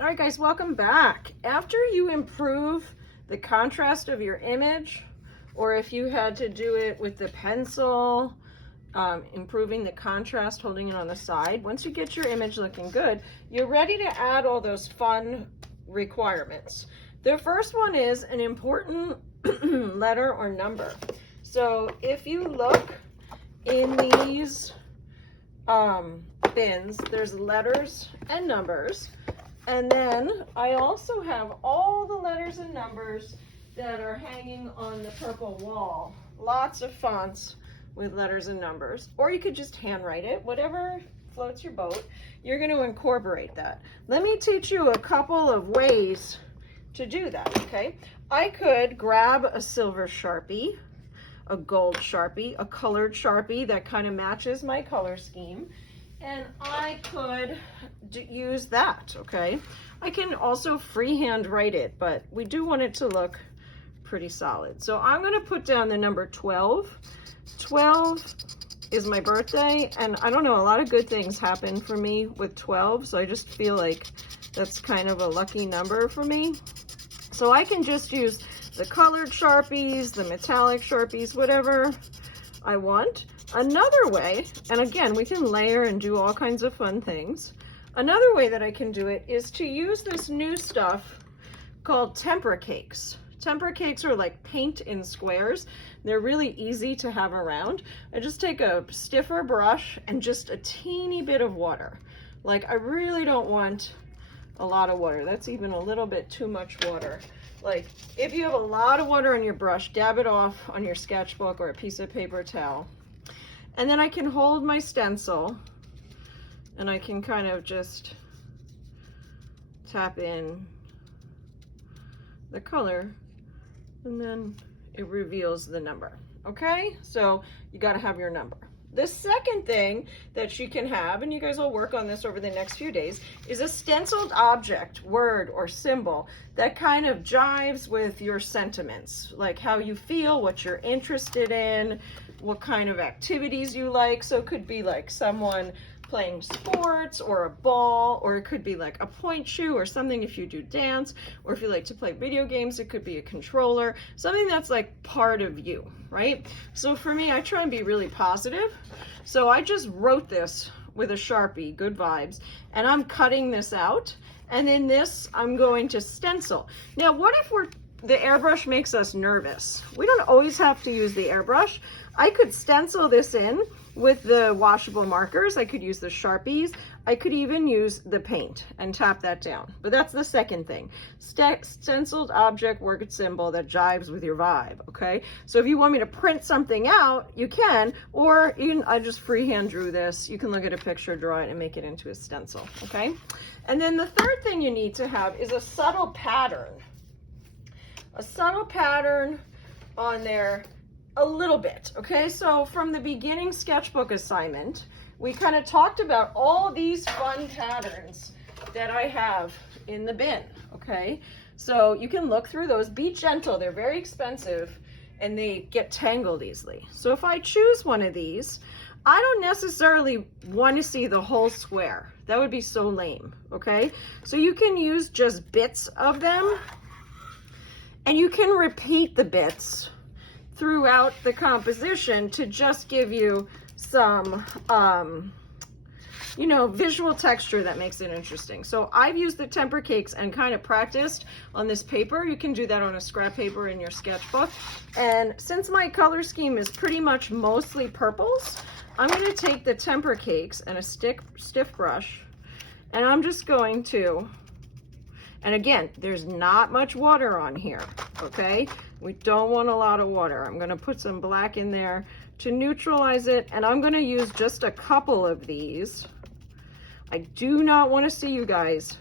All right, guys, welcome back. After you improve the contrast of your image, or if you had to do it with the pencil, improving the contrast, holding it on the side, once you get your image looking good, you're ready to add all those fun requirements. The first one is an important letter or number. So if you look in these bins, there's letters and numbers. And then I also have all the letters and numbers that are hanging on the purple wall. Lots of fonts with letters and numbers. Or you could just handwrite it, whatever floats your boat. You're going to incorporate that. Let me teach you a couple of ways to do that, okay? I could grab a silver Sharpie, a gold Sharpie, a colored Sharpie that kind of matches my color scheme. And I could use that, okay? I can also freehand write it, but we do want it to look pretty solid. So I'm gonna put down the number 12. 12 is my birthday, and I don't know, a lot of good things happen for me with 12, so I just feel like that's kind of a lucky number for me. So I can just use the colored Sharpies, the metallic Sharpies, whatever I want. Another way, and again, we can layer and do all kinds of fun things. Another way that I can do it is to use this new stuff called tempera cakes. Tempera cakes are like paint in squares. They're really easy to have around. I just take a stiffer brush and just a teeny bit of water. Like, I really don't want a lot of water. That's even a little bit too much water. Like, if you have a lot of water on your brush, dab it off on your sketchbook or a piece of paper towel. And then I can hold my stencil and I can kind of just tap in the color, and then it reveals the number. Okay, so you got to have your number. The second thing that you can have, and you guys will work on this over the next few days, is a stenciled object, word, or symbol that kind of jives with your sentiments, like how you feel, what you're interested in, what kind of activities you like. So it could be like someone playing sports or a ball, or it could be like a point shoe or something if you do dance, or if you like to play video games, it could be a controller, something that's like part of you, right? So for me, I try and be really positive. So I just wrote this with a Sharpie, good vibes, and I'm cutting this out. And then this, I'm going to stencil. Now, what if the airbrush makes us nervous? We don't always have to use the airbrush. I could stencil this in with the washable markers. I could use the Sharpies. I could even use the paint and tap that down. But that's the second thing. Stenciled object, word, symbol that jives with your vibe, okay? So if you want me to print something out, you can, or even I just freehand drew this. You can look at a picture, draw it, and make it into a stencil, okay? And then the third thing you need to have is a subtle pattern. A subtle pattern on there a little bit, okay? So from the beginning sketchbook assignment, we kind of talked about all these fun patterns that I have in the bin, okay? So you can look through those. Be gentle. They're very expensive and they get tangled easily. So if I choose one of these, I don't necessarily want to see the whole square. That would be so lame, okay? So you can use just bits of them, and you can repeat the bits throughout the composition to just give you some, you know, visual texture that makes it interesting. So I've used the tempera cakes and kind of practiced on this paper. You can do that on a scrap paper in your sketchbook. And since my color scheme is pretty much mostly purples, I'm going to take the tempera cakes and a stiff brush, and I'm just going to, and again, there's not much water on here, okay? We don't want a lot of water. I'm gonna put some black in there to neutralize it, and I'm gonna use just a couple of these. I do not wanna see you guys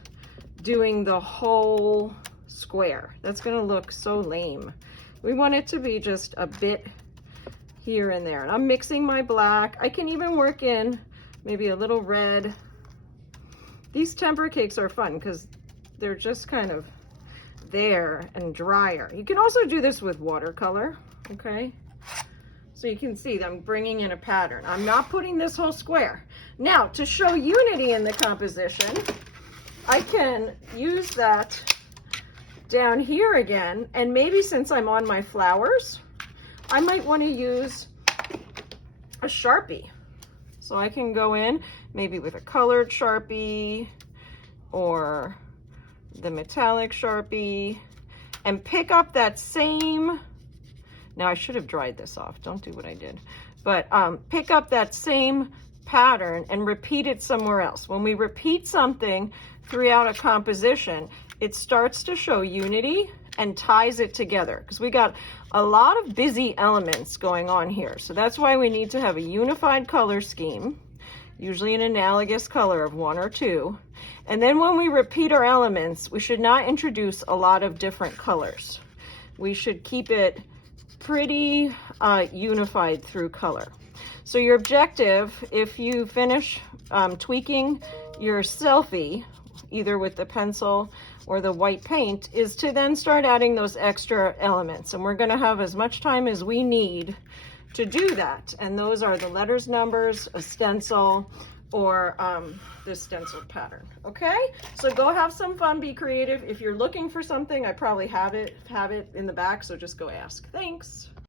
doing the whole square. That's gonna look so lame. We want it to be just a bit here and there. And I'm mixing my black. I can even work in maybe a little red. These tempera cakes are fun because they're just kind of there and drier. You can also do this with watercolor, okay? So you can see that I'm bringing in a pattern. I'm not putting this whole square. Now, to show unity in the composition, I can use that down here again, and maybe since I'm on my flowers, I might want to use a Sharpie. So I can go in maybe with a colored Sharpie or the metallic Sharpie and pick up that same, now I should have dried this off, don't do what I did, but pick up that same pattern and repeat it somewhere else. When we repeat something throughout a composition, it starts to show unity and ties it together, because we got a lot of busy elements going on here. So that's why we need to have a unified color scheme, usually an analogous color of 1 or 2. And then when we repeat our elements, we should not introduce a lot of different colors. We should keep it pretty unified through color. So your objective, if you finish tweaking your selfie, either with the pencil or the white paint, is to then start adding those extra elements. And we're going to have as much time as we need to do that. And those are the letters, numbers, a stencil, or this stencil pattern. Okay, so go have some fun, be creative. If you're looking for something, I probably have it in the back, so just go ask. Thanks.